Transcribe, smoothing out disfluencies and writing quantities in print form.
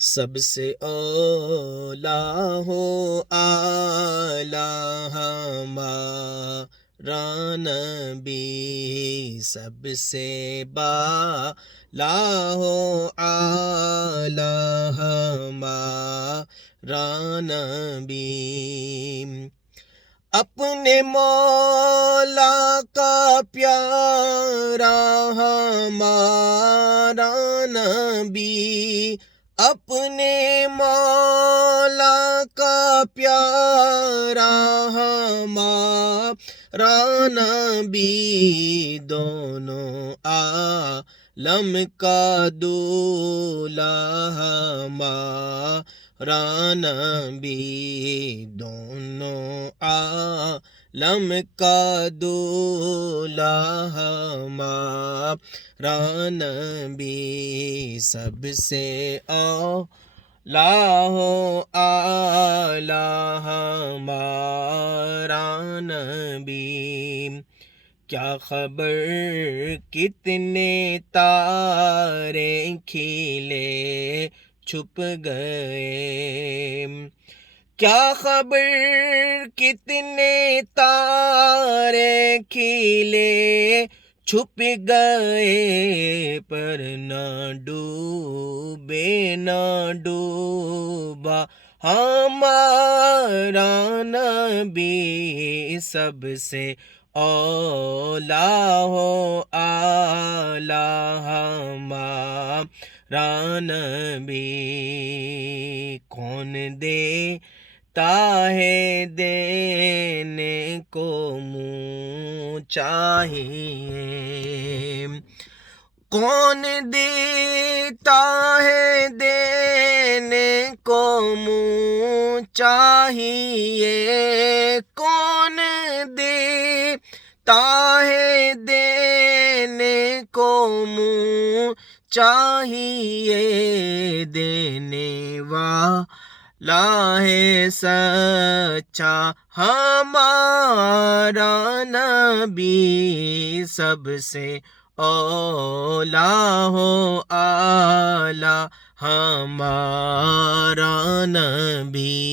سب سے اولا ہو اعلیٰ ہمارا نبی، سب سے بالا ہو اعلیٰ ہمارا نبی۔ اپنے مولا کا پیارا ہمارا نبی، اپنے مولا کا پیارا ہمارا نبی، دونوں عالم کا دولا ہمارا نبی، دونوں عالم کا دولا ہمارا نبی، سب سے اولا ہو اعلیٰ ہمارا نبی۔ کیا خبر کتنے تارے کھلے چھپ گئے، کیا خبر کتنے تارے کھلے چھپ گئے، پر نہ ڈوبے نہ ڈوبا ہمارا نبی، سب سے اولا ہو اعلیٰ ہمارا نبی۔ کون دیتا ہے دینے کو منہ چاہیے، کون دیتا ہے دینے کو منہ چاہیے، کون دیتا ہے دینے کو منہ چاہیے، دینے والا ہے سچا ہمارا نبی، سب سے اولا ہو اعلیٰ ہمارا نبی۔